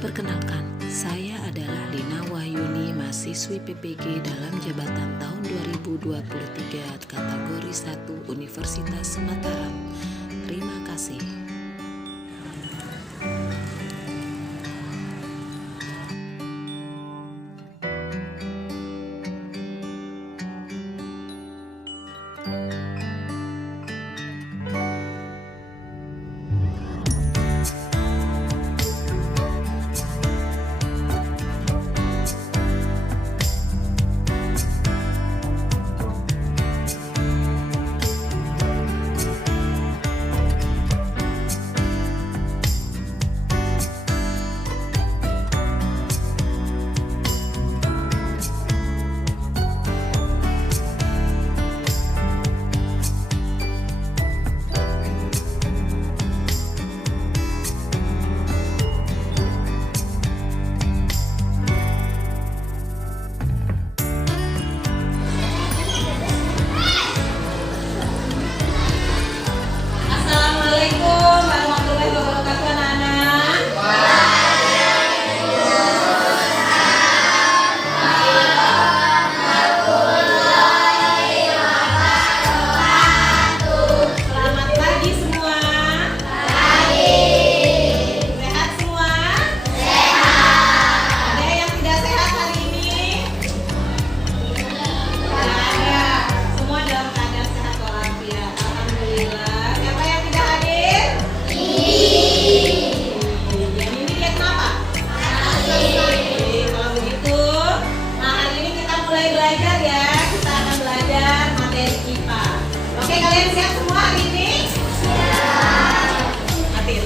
Perkenalkan, saya adalah Lina Wahyuni, mahasiswi PPG dalam jabatan tahun 2023 kategori 1 Universitas Mataram. Terima kasih. Kalian siap semua hari ini? Siap. Hadir.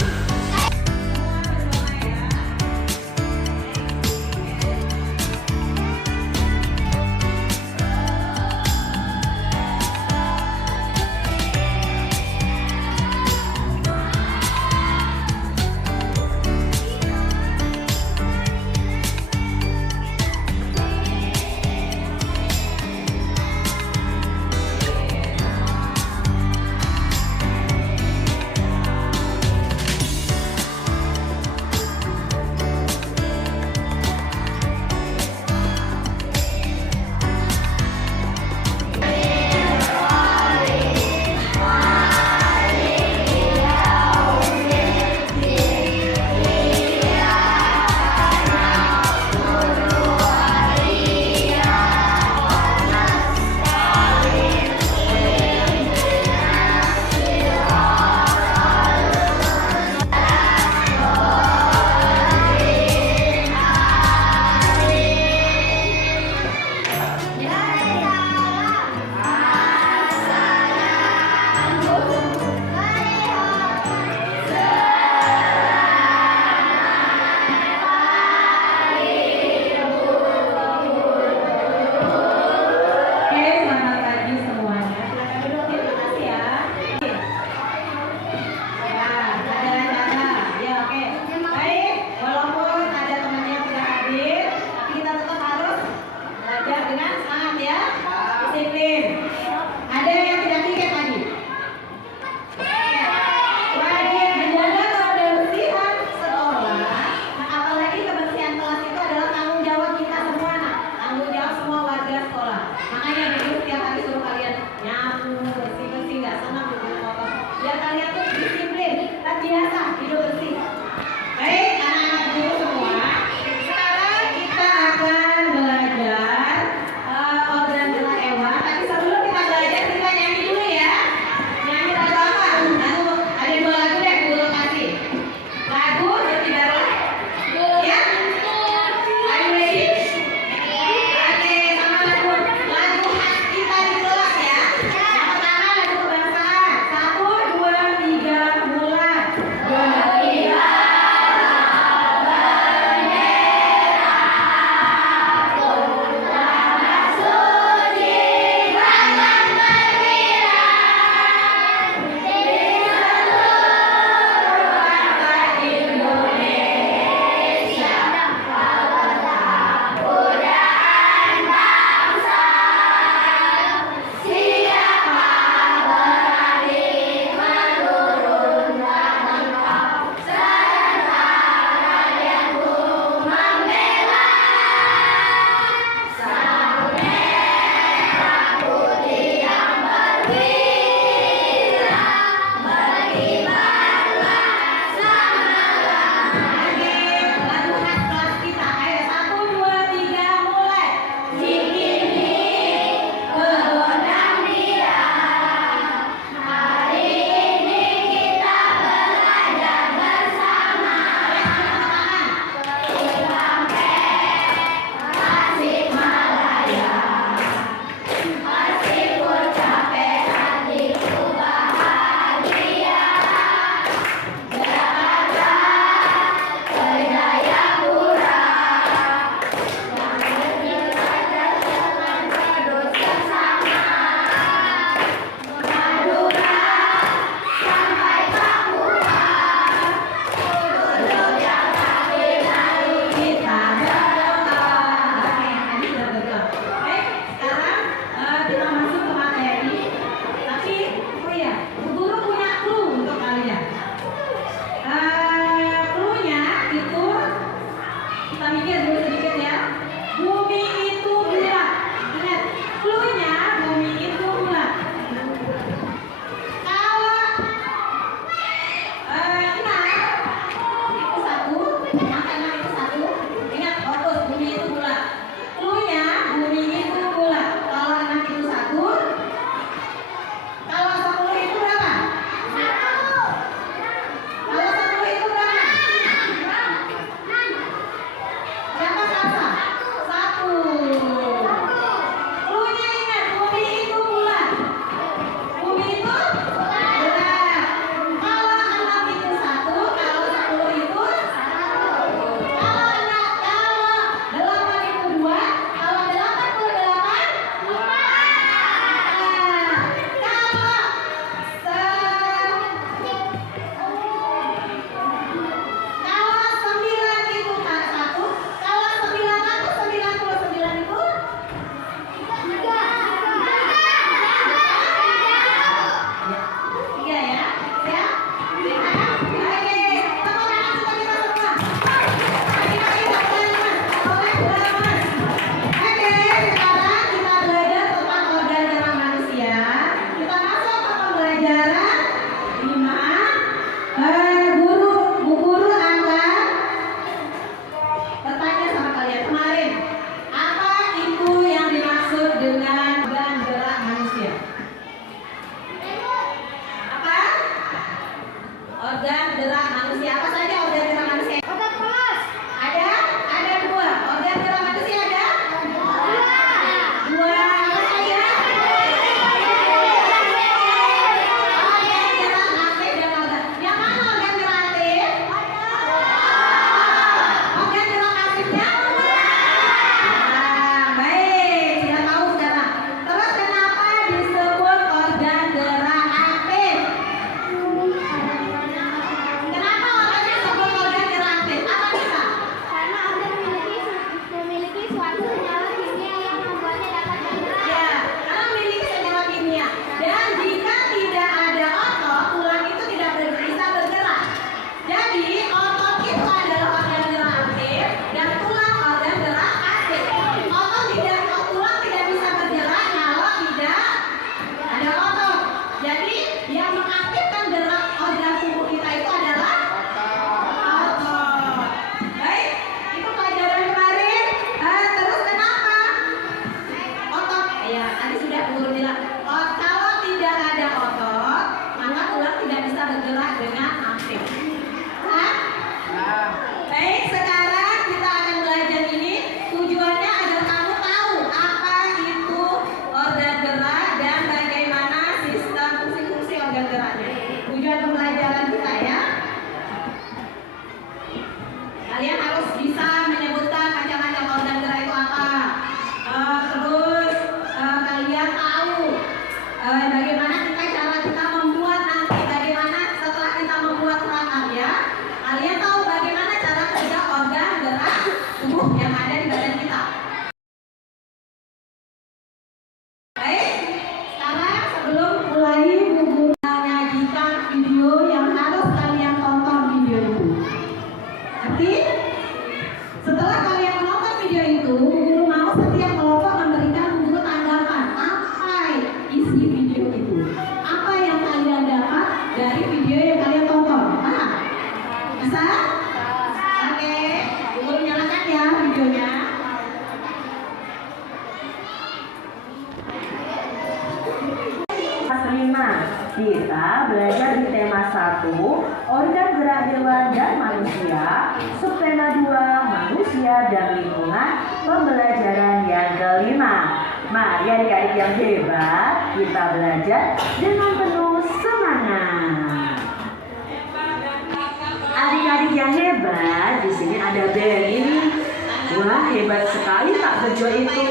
Iya. ada otot, maka tulang tidak bisa bergerak dengan aktif. Hah? Baik, sekarang kita akan belajar ini. Tujuannya agar kamu tahu apa itu organ gerak dan bagaimana sistem fungsi-fungsi organ geraknya. Tujuan pembelajaran kita ya. Kalian harus bisa menyebutkan macam-macam organ gerak itu apa. Terus kalian tahu bagaimana cara kita membuat nanti, bagaimana setelah kita membuat perangkat ya. Kalian tahu bagaimana cara kerja organ gerak tubuh yang ada di badan kita. Baik, sekarang sebelum mulai menyajikan video yang harus kalian tonton video itu. Nanti setelah kalian menonton video itu, guru mau setiap kelompok memberikan guru tanggapan apa isi video itu, apa yang kalian dapat dari video yang kalian tonton. Bisa? Oke, guru nyalakan ya videonya. Kelas 5, kita belajar di tema 1, organ gerak hewan dan manusia, subtema 2, manusia dan lingkungan, pembelajaran yang kelima. Mari adik-adik yang hebat, kita belajar dengan penuh semangat. Adik-adik yang hebat, di sini ada Berry. Wah, hebat sekali Pak Bejo itu.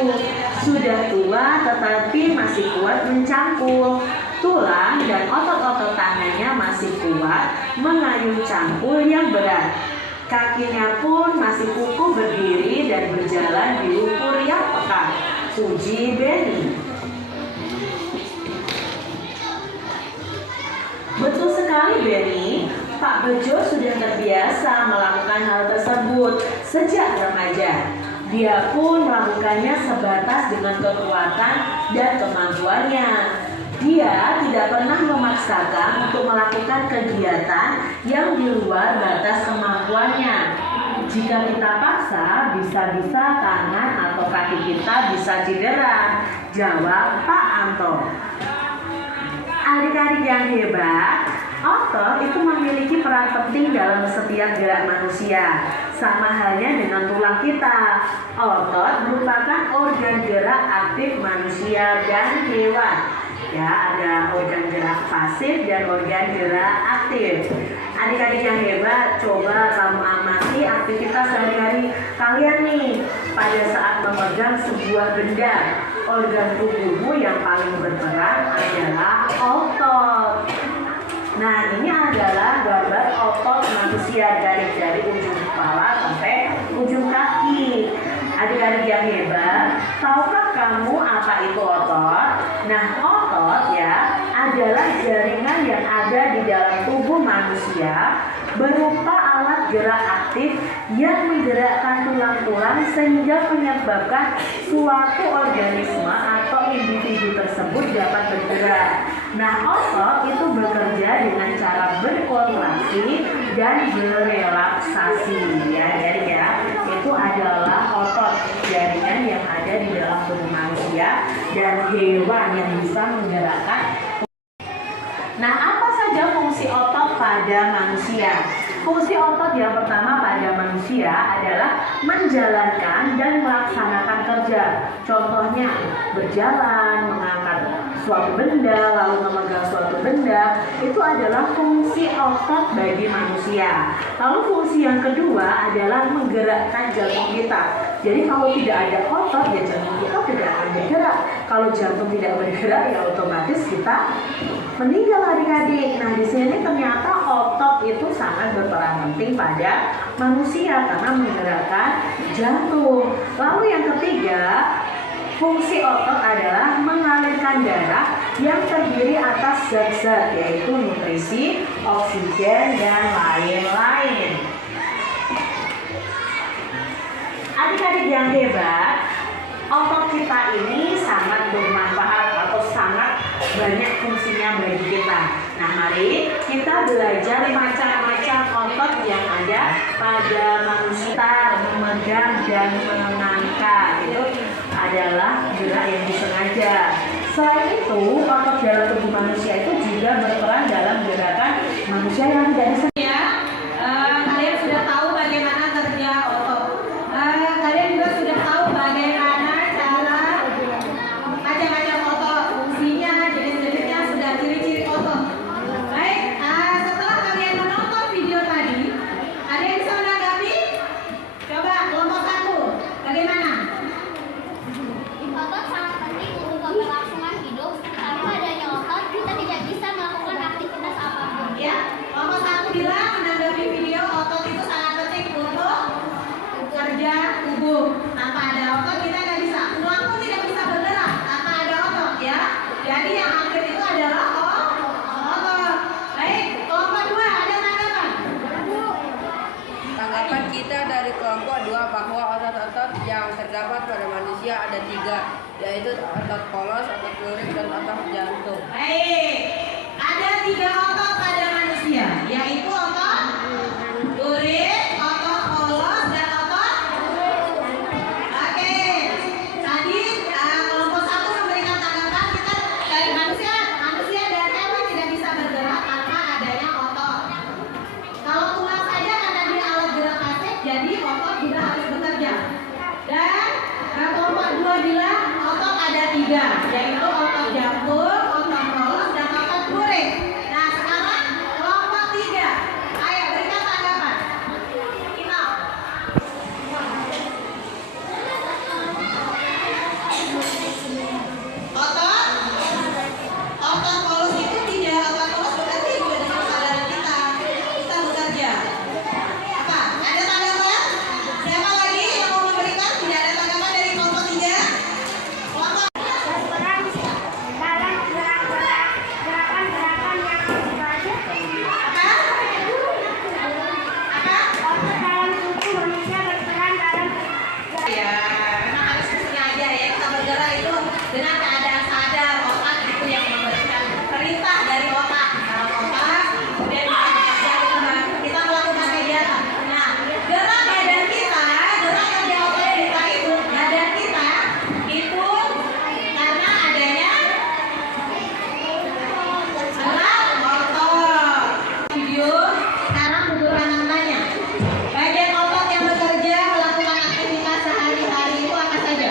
Sudah tua tetapi masih kuat mencangkul. Tulang dan otot-otot tangannya masih kuat mengayuh cangkul yang berat. Kakinya pun masih kukuh berdiri dan berjalan di lumpur yang pekat. Puji Berry. Betul sekali Berry. Pak Bejo sudah terbiasa melakukan hal tersebut sejak remaja. Dia pun melakukannya sebatas dengan kekuatan dan kemampuannya. Dia tidak pernah memaksakan untuk melakukan kegiatan yang di luar batas kemampuannya. Jika kita paksa, bisa-bisa tangan atau kaki kita bisa cedera. Jawab Pak Anto. Adik-adik yang hebat, otot itu memiliki peran penting dalam setiap gerak manusia. Sama halnya dengan tulang kita. Otot merupakan organ gerak aktif manusia dan hewan. Ya, ada organ gerak pasif dan organ gerak aktif. Adik-adik yang hebat, coba kamu amati aktivitas sehari-hari kalian nih pada saat memegang sebuah benda. Organ tubuhmu yang paling berperan adalah otot. Nah, ini adalah gambar otot manusia dari ujung kepala sampai ujung kaki. Adik-adik yang hebat, tahukah kamu apa itu otot? Nah, otot ya adalah jaringan yang ada di dalam tubuh manusia berupa alat gerak aktif yang menggerakkan tulang-tulang sehingga menyebabkan suatu organisme atau individu tersebut dapat bergerak. Nah, otot itu bekerja dengan cara berkontraksi dan berelaksasi ya. Jadi ya, itu adalah otot, jaringan yang ada di dalam tubuh manusia dan hewan yang bisa menggerakkan. Nah, apa saja fungsi otot pada manusia? Fungsi otot yang pertama pada manusia adalah menjalankan dan melaksanakan kerja. Contohnya berjalan, mengangkat suatu benda, lalu memegang suatu benda. Itu adalah fungsi otot bagi manusia. Lalu fungsi yang kedua adalah menggerakkan jantung kita. Jadi kalau tidak ada otot, ya jantung kita tidak akan bergerak. Kalau jantung tidak bergerak, ya otomatis kita meninggal adik-adik. Nah, di sini ternyata otot itu sangat berperan penting pada manusia karena menggerakkan jantung. Lalu yang ketiga, fungsi otot adalah mengalirkan darah yang terdiri atas zat-zat yaitu nutrisi, oksigen, dan lain-lain. Adik-adik yang hebat, otot kita ini sangat bermanfaat atau sangat banyak fungsinya bagi kita. Nah, mari kita belajar macam-macam otot yang ada pada manusia. Memegang dan mengangkat itu adalah gerak yang disengaja. Selain itu, otot dalam tubuh manusia itu juga berperan dalam gerakan manusia yang tidak bisa. Ya, kalian sudah tahu bagaimana kerja otot. Kalian juga sudah tahu bagaimana cara macam-macam otot, fungsinya, jenis-jenisnya, sudah ciri-ciri otot. Baik, setelah kalian menonton video tadi, kalian bisa menanggapi? Coba kelompok 1, bagaimana? Otot sangat penting untuk keberlangsungan hidup. Tanpa adanya otot, kita tidak bisa melakukan aktivitas apapun. Ya, kelompok 1 bilang menanggapi video otot itu sangat penting untuk kerja tubuh. Tanpa ada otot kita nggak bisa. Tulang pun tidak bisa bergerak tanpa ada otot ya. Jadi yang aktif itu adalah otot. Baik, kelompok 2 ada tanggapan? Tanggapan kita dari kelompok 2 bahwa otot-otot yang terdapat pada manusia ada 3, yaitu otot polos, otot lurik, dan otot jantung. Baik, ada 3 otot pada manusia, yaitu otot lurik, otot polos, dan otot. Oke, tadi kelompok 1 memberikan tanggapan kita dari manusia dan hewan tidak bisa bergerak tanpa adanya otot. Kalau tulang saja karena dia alat gerak pasif, jadi otot juga harus bekerja. Dan kelompok 2 bilang otot ada 3, yaitu otot jantung, otot polos, dan otot lurik. Nah sekarang kelompok 3, ayo berikan tanggapan. Kinal. Otot polos itu tidak, otot polos berarti juga dengan kesadaran kita bekerja. Apa? Ada tanggapan? Siapa lagi yang mau memberikan? Tidak ada tanggapan dari kelompok 3? Kelompok Berperan dalam gerakan-gerakan yang wajib. apa? Apa? Otot dalam tubuh manusia berperan dalam Ya, memang harus sengaja ya kita bergerak itu dengan keadaan sadar. Otak itu yang memberikan perintah dari otak. Kalau otak kemudian kita melakukan kegiatan. Nah, gerak badan kita, gerak kerja otak kita itu badan kita itu karena adanya otot. Video sekarang duduk kanan-kanannya. Bagian otot yang bekerja melakukan aktivitas sehari-hari itu apa saja?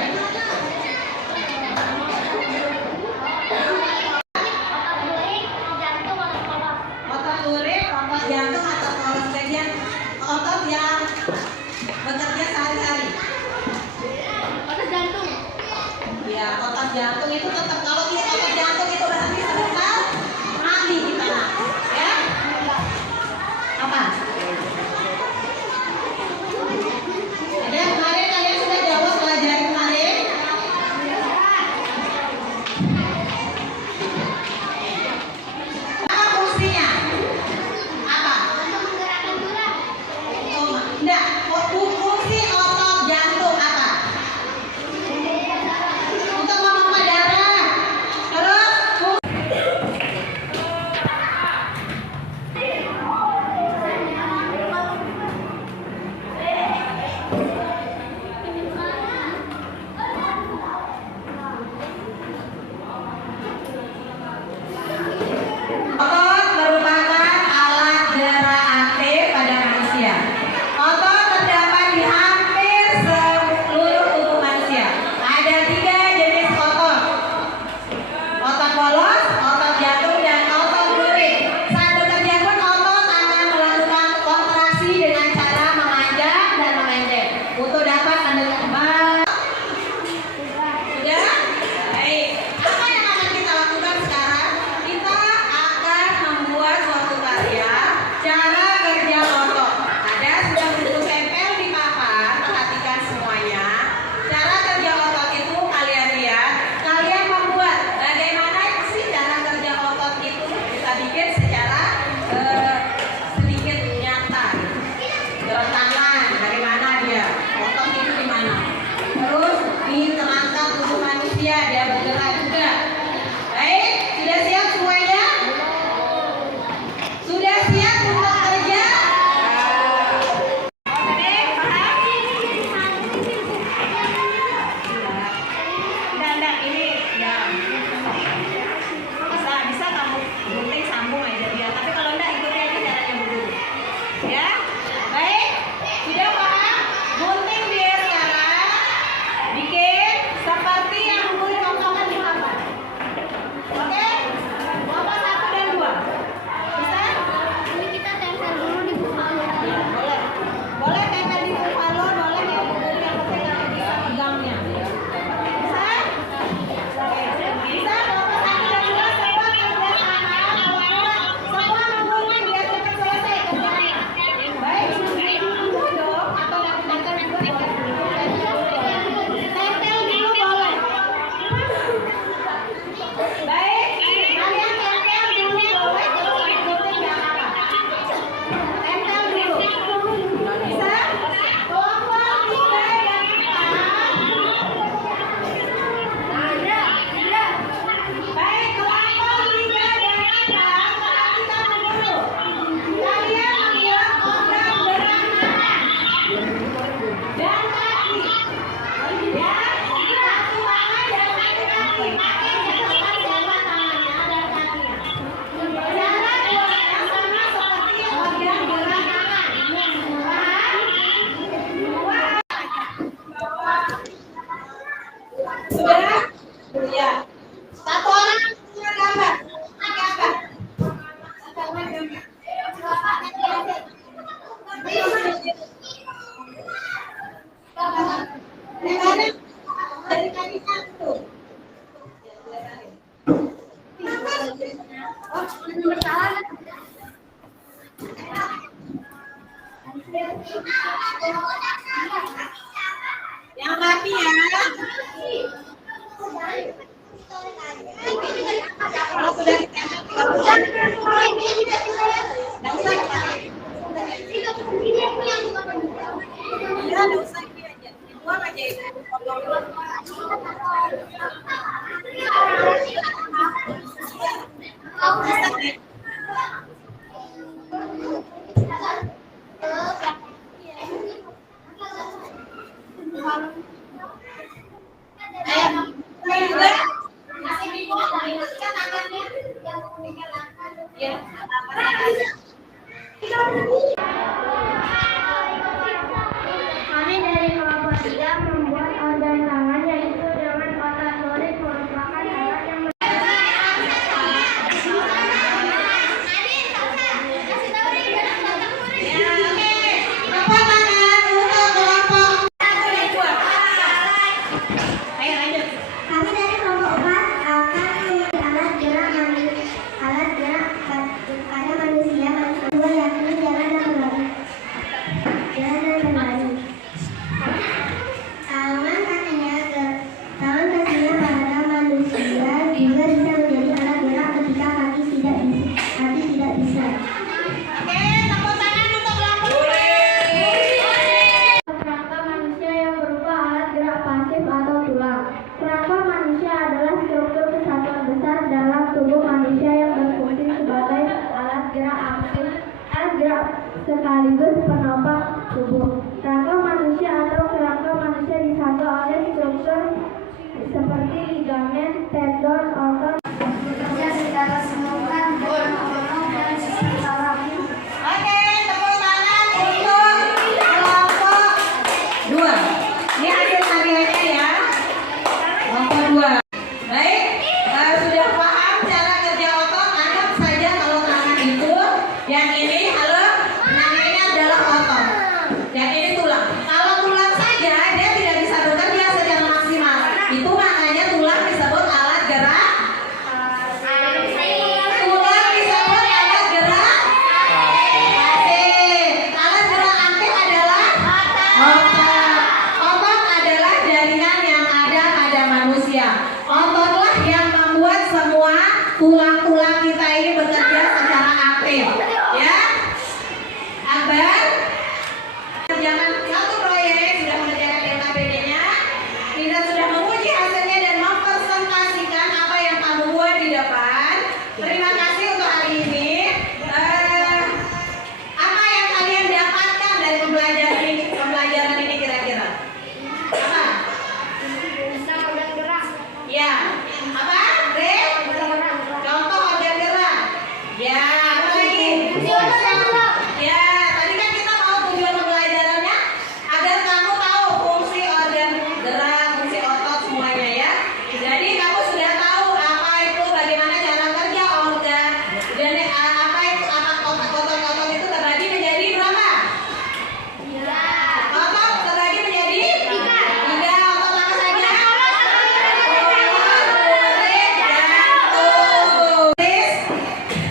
otot lurik, jantung, otot polos. Otot lurik, otot jantung, otot polos. Bagian otot yang bekerja sehari-hari. Otot jantung. Ya, otot jantung itu tetap kalau tidak otot jantung itu berarti sebentar mati kita nak. Ya? Apa? Ada kemarin kalian sudah jawab pelajaran kemarin? Apa fungsinya? Apa? Untuk menggerakkan tulang. Oh, enggak. Fungsi otot jantung apa? Untuk memompa darah. Yang rapi ya. Kalau sudah Kami dari kelompok 3 membuat organ tangan yaitu dengan otot lurik merupakan alat yang Kami dari kelompok 4 akan memiliki alat gerak pada manusia kedua yakni jalan dan berlari. Tangan kakinya pada manusia juga bisa menjadi alat gerak ketika kaki tidak bisa. Kerangka manusia yang berupa alat gerak pasif atau tulang. Kerangka manusia adalah struktur kesatuan besar dalam tubuh manusia yang berfungsi sebagai alat gerak aktif, alat gerak sekaligus penopang tubuh. Kerangka manusia atau kerangka manusia disangka oleh struktur seperti ligamen, tendon, otot, bekerja secara simultan dengan otot dan sistem saraf. Oke, tepuk tangan untuk kelompok 2. Ini hasil karyanya ya. Kelompok 2. Baik, sudah paham cara kerja otot? Anggap saja kalau tangan itu, yang ini, halo, namanya adalah otot. Yang ini tulang. Kalau tulang saja dia tidak bisa bekerja secara maksimal. Itu makanya tulang disebut alat gerak. Tulang disebut alat gerak. Pasif. Alat gerak aktif adalah otot. Otot adalah jaringan yang ada pada manusia. Ototlah yang membuat semua tulang-tulang kita ini bekerja secara aktif. Ya, Akbar. Kerjakan satu proyek sudah mengerjakan LKPD-nya. Kita sudah menguji hasilnya dan mempresentasikan apa yang kamu buat di depan. Terima kasih untuk hari ini. Apa yang kalian dapatkan dari pembelajaran ini kira-kira? Apa? Ya. Apa? Re? Contoh organ gerak. Ya. Apa lagi? Ya. Tadi kan kita mau tujuan pembelajarannya agar kamu tahu fungsi organ gerak, fungsi otot semuanya ya. Jadi kamu sudah tahu apa itu, bagaimana cara kerja organ. Dan apa itu, apa otot itu terbagi menjadi berapa? Otot terbagi menjadi 3. Otot apa saja?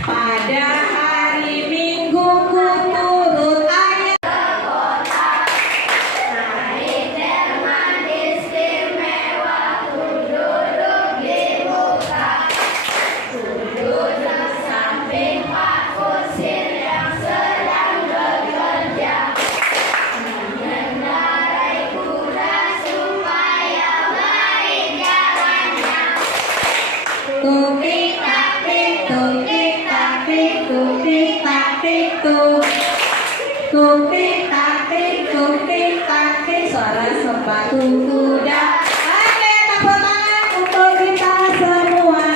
Pada hari Minggu ku turut ayat. Tukik taktik, tukik taktik, tukik taktik, tukik taktik, tukik taktik, suara sepatu kuda. Oke, tepuk tangan untuk kita semua.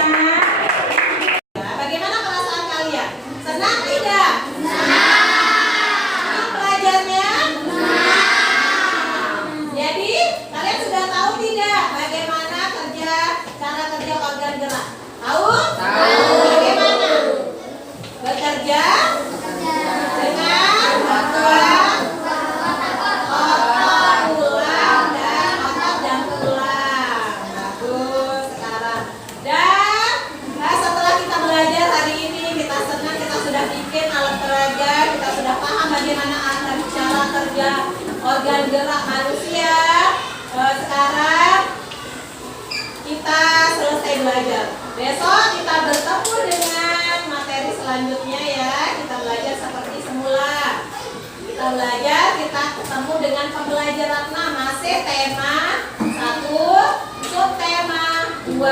Bagaimana perasaan kalian? Senang tidak? Senang. Belajarnya? Senang. Jadi kalian sudah tahu tidak bagaimana cara kerja organ gerak? Tahu? Tahu. Bagaimana? Bekerja dengan otot, tulang, dan tulang. Bagus sekarang. Dan setelah kita belajar hari ini kerja organ gerak manusia. Sekarang kita selesai belajar. Besok kita bertemu dengan materi selanjutnya ya. Kita belajar seperti semula. Kita belajar, kita ketemu dengan pembelajaran 6. Masih tema 1, subtema 2,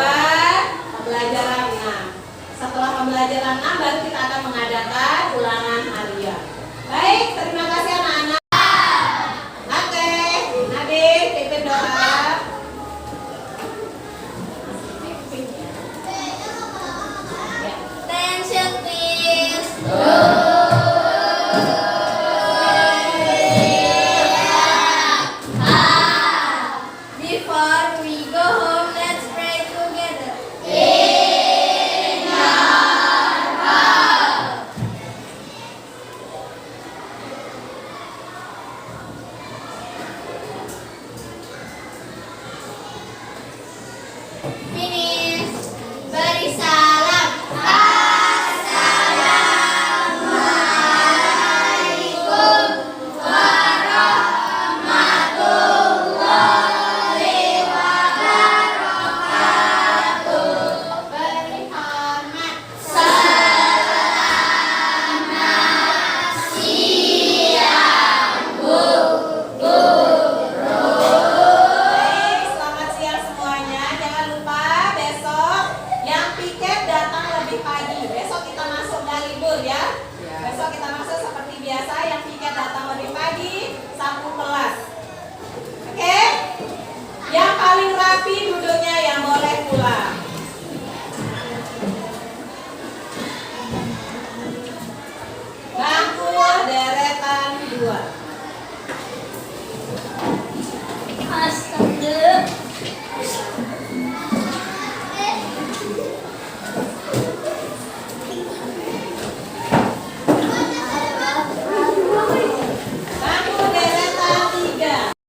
pembelajaran 6. Setelah pembelajaran 6 baru kita akan mengadakan ulangan harian. Baik, terima kasih anak-anak. Oke, Nadine, pimpin doa. Attention please. Before we go home, let's pray together. Finish. Beri salam. Assalamualaikum warahmatullahi wabarakatuh. Beri hormat. Selamat siang, Bu. Baik, selamat siang semuanya. Jangan lupa besok yang piket datang lebih pagi. Besok kita masuk nggak libur ya. Besok kita masuk seperti biasa. Yang piket datang lebih pagi, sapu kelas. Oke? Yang paling rapi duduknya yang boleh pulang.